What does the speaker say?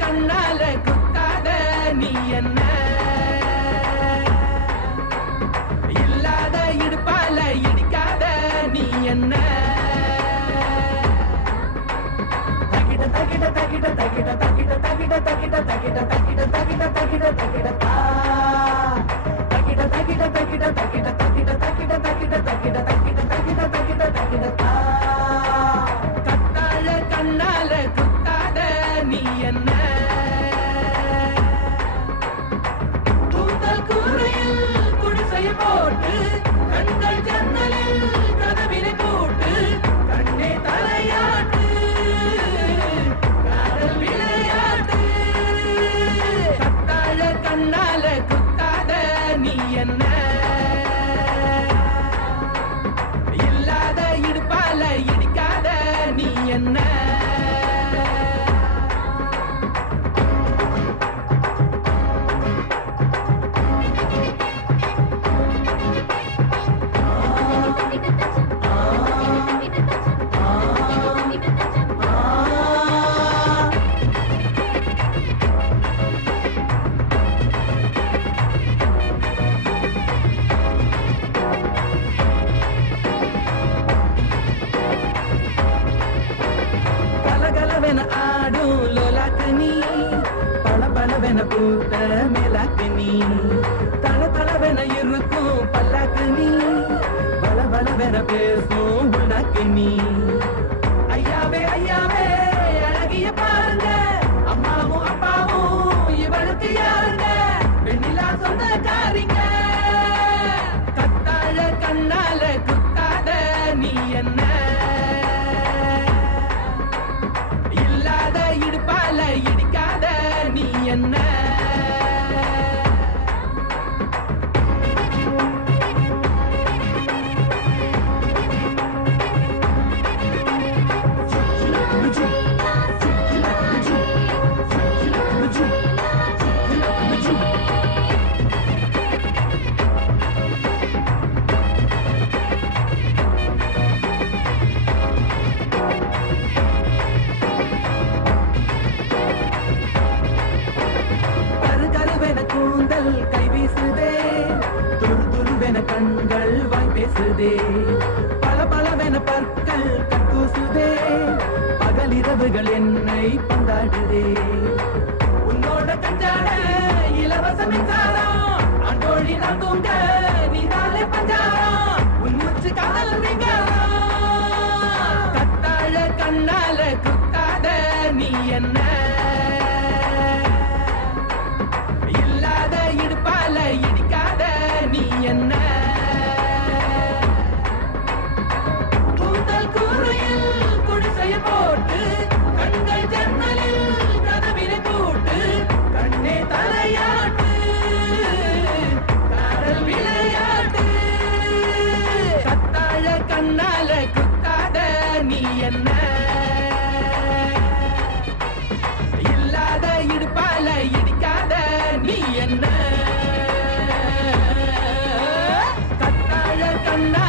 கண்ணால குத்தாத நீ என்ன இல்லாத இடுப்பால இடிக்காத நீ என்ன கத்தாழ கண்ணால குத்தாத நீ என்ன கூந்தல் கூரையில் குடிசைய போட்டு கண்கள் ஜன்னலில் கதவினை கூட்டு கண்ணே தலையாட்டு காதல் விளையாட்டு கத்தாழ கண்ணால குத்தாத நீ என்ன இல்லாத இடுப்பால இடிக்காத நீ என்ன கலகலவென ஆடும் லோலாக்கு நீ பளபளவென பூத்த மேலாக்கு நீ தளதளவென இருக்கும் பல்லாக்கு நீ பளபளவென பேசும் உள்ளாக்கு நீ ஐயாவே ஐயாவே அழகிய பாருங்க அம்மாவும் அப்பாவும் இவளுக்கு யாருங்க பெண்ணிலா சொந்தக்காரிங்க கத்தாழ கண்ணால குத்தாத நீ என்ன இல்லாத இடுப்பால இடிக்காத நீ என்ன கூந்தல் கை வீசுதே துரு துருவென கண்கள் வாய் பேசுதே பல பலவென பற்கள் கக்கூசுதே பகலிரவுகள் என்னை பந்தாடுதே உன்னோட கஞ்சாட இலவச மின்சாரம் அண்டோழி நான் தூங்க நீதாலே பஞ்சாரம் உன் மூச்சு காதல் விகாரம் கத்தாழ கண்ணால குத்தாத நீ என்ன இல்லாத இடுப்பால இடிக்காத நீ என்ன கூந்தல் கூரையில் குடிசைய போட்டு கண்கள் ஜன்னலில் கதவினை கூட்டு கண்ணே தலையாட்டு காதல் விளையாட்டு கத்தாழ கண்ணால குத்தாத நீ என்ன இல்லாத இடுப்பால இடிக்காத நீ என்ன கத்தாழ கண்ணா